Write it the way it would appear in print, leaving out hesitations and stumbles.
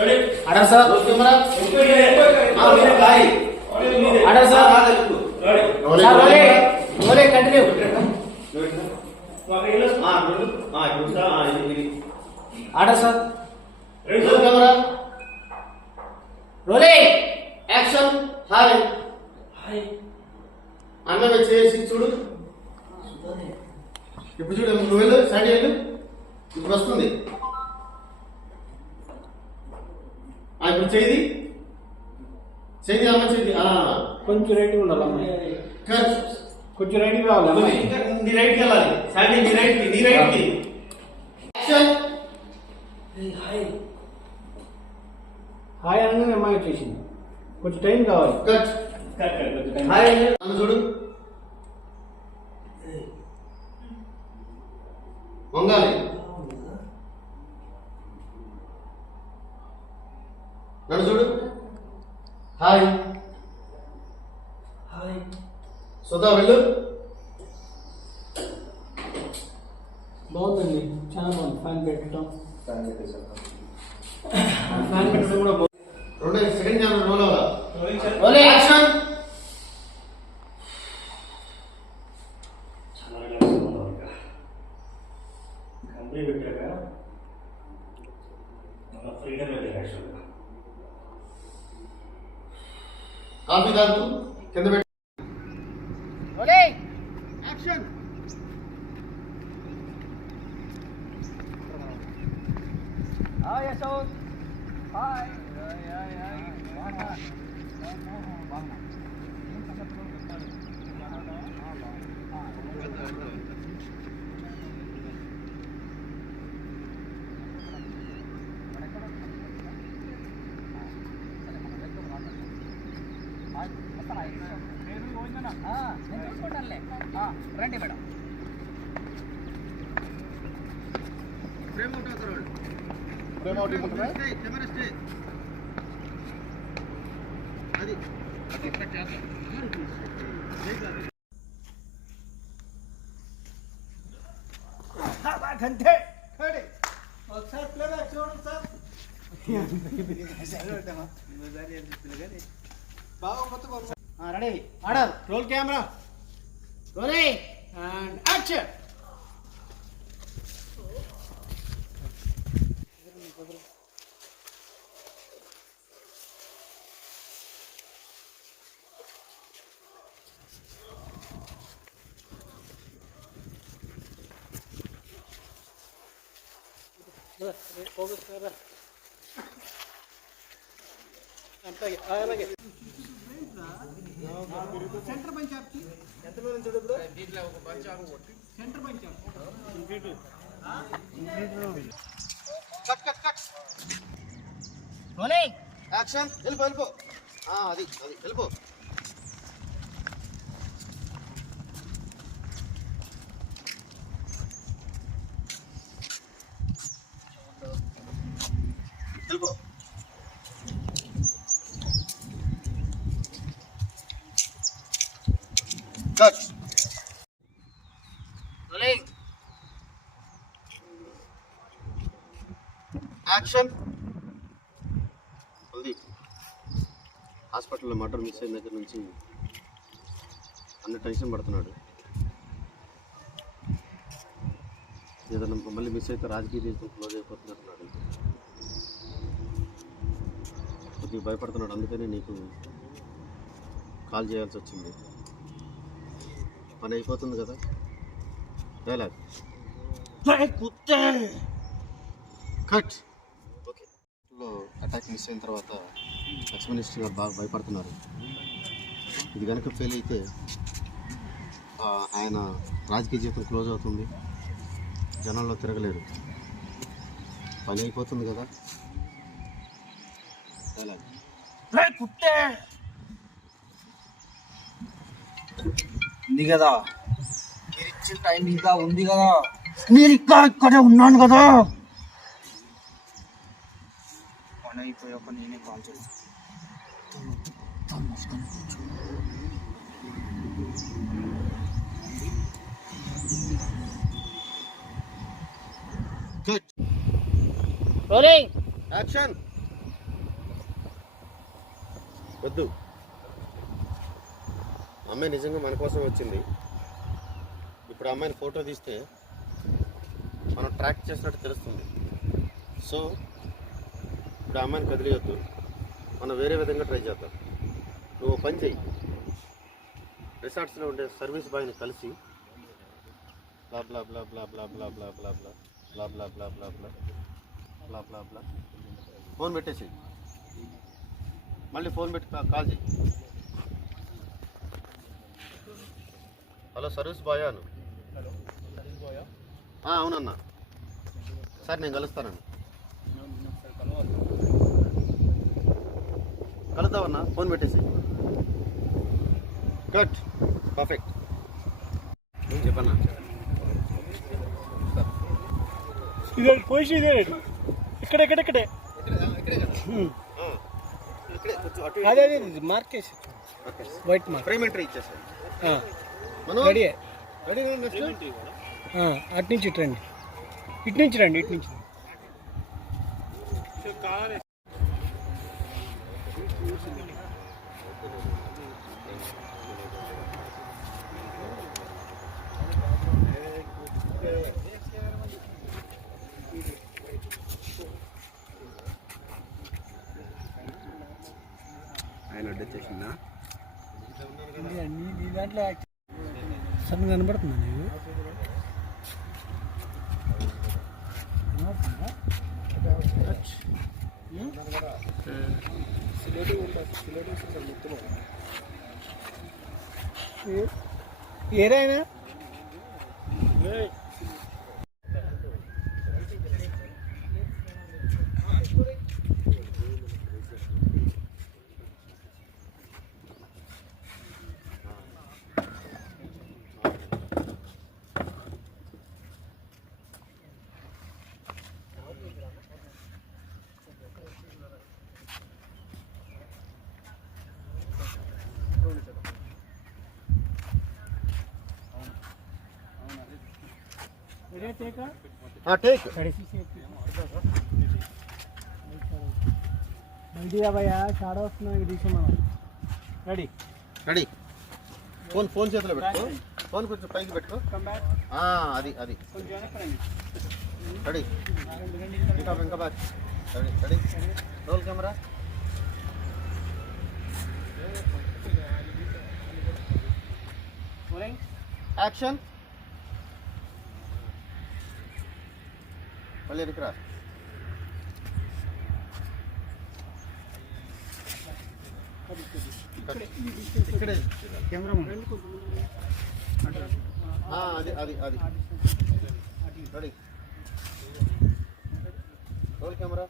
Order sir order sir रोले continue order sir camera रोले action हाय అన్న చేసి చూడు ఇప్పుడు చూడు నువ్వు వెళ్ళు సైడ్ వెళ్ళు ఇప్పుడు వస్తుంది ఇప్పుడు చేయి అమ్మ చేయి కొంచెం రైటింగ్ ఉండాలి కొంచెం రైటింగ్ కావాలి నీ రైట్కి వెళ్ళాలి సైడ్ నీ రైట్కి యాక్షన్ హాయ్ అనగానే అమ్మాయి వచ్చేసింది కొంచెం టైం కావాలి కట్ హాయ్ నన్ను చూడు వంగాలి నన్ను చూడు హాయ్ సుధా వెళ్ళు బాగుందండి చాలా బాగుంది ఫ్యాన్ పెట్టడం ఫ్యాన్ పెట్టడం కూడా బాగుంది రెండు సెకండ్ ఛానల్ రోల్ అవ్వాలా రోలే యాక్షన్ కాఫీ తాగుతూ కింద పెట్టి roll action hi Ashok hi రండి మేడం ఫ్రేమ్ అవుట్ ఇవ్వమంటారా కెమెరా స్టే అది ఎక్స్పెక్ట్ చేద్దాం గంటే ఖడే ఒకసారి ప్లేబ్యాక్ చూడండి sir ready order roll camera rolling and action focus కరా అలాగే సెంటర్ బంచ్ ఆప్కి ఎంతలో నుంచి ఇప్పుడు దీంట్లో ఒక బంచ్ ఆకు centre bunch cut rolling action వెళ్ళిపో అది వెళ్ళిపో వెళ్ళిపో కట్ రోలింగ్ యాక్షన్ కుల్దీప్ హాస్పిటల్లో మర్డర్ మిస్ అయిన దగ్గర నుంచి అన్న టెన్షన్ పడుతున్నాడు. ఏదన్నా మళ్ళీ మిస్ అయితే రాజకీయ జీవితం క్లోజ్ అయిపోతున్నట్టున్నాడు. కొద్దిగా భయపడుతున్నాడు. అందుకని నీకు కాల్ చేయాల్సి వచ్చింది. పని అయిపోతుంది కదా. Dialogue cut. Okay. Attack miss అయిన తర్వాత లక్ష్మణిష్ఠి గారు బాగా భయపడుతున్నారు. ఇది కనుక ఫెయిల్ అయితే ఆయన రాజకీయ జీవితం క్లోజ్ అవుతుంది. జనాల్లో తిరగలేరు. పని అయిపోతుంది కదా. ఉంది కదా, మీరు ఇచ్చిన టైం ఇంకా ఉంది కదా, నేను ఇక్కడే ఉన్నాను కదా. పని అయిపోయాక నేనే కాల్ చేస్తాను. Rolling action. వద్దు. అమ్మాయి నిజంగా మన కోసం వచ్చింది. ఇప్పుడు అమ్మాయిని ఫోటో తీస్తే మనం ట్రాక్ చేసినట్టు తెలుస్తుంది. సో ఇప్పుడు అమ్మాయిని కదిలియొద్దు, మనం వేరే విధంగా ట్రై చేద్దాం. నువ్వు పని చెయ్యి, రిసార్ట్స్లో ఉండే సర్వీస్ బాయ్ని కలిసి బ్లా బ్లా బ్లా బ్లా బ్లా బ్లా బ్లా బ్లా బ్లా బ్లా బ్లా బ్లా బ్లా బ్లా బ్లా బ్లా బ్లా ఫోన్ పెట్టేసి మళ్ళీ ఫోన్ పెట్టి కాల్ చేయి. హలో సర్వీస్ బాయ్ అను. అవునన్నా సార్, నేను కలుస్తానండి. కలుద్దామన్నా, ఫోన్ పెట్టేసి. కట్. పర్ఫెక్ట్. చెప్పన్నా. ఇదే పొజిషన్, ఇదే ఇక్కడే అదే మార్కేసి వైట్ మార్క్ ఫ్రేమ్ ఎంట్రీ ఇచ్చేసాను. Ready ready. అటు నుంచి ఇటు రండి, ఇటు నుంచి రండి. ఆయన వచ్చేసిందా? నీ దాంట్లో సన్న కనబడుతుందా నీకు? ఏరైనా టేక్. బయటిగా భయ్యా, షాడో వస్తున్నాయి తీసుకున్నాను. Ready ready. ఫోన్ చేతిలో పెట్టుకో, ఫోన్ కొంచెం పైకి పెట్టుకో. అది రెడీ. ఇంకా back. Ready. Roll camera. Action. మళ్ళీ ఎనికి రా. ఇక్కడే కెమెరా అది రెడీ. Roll camera.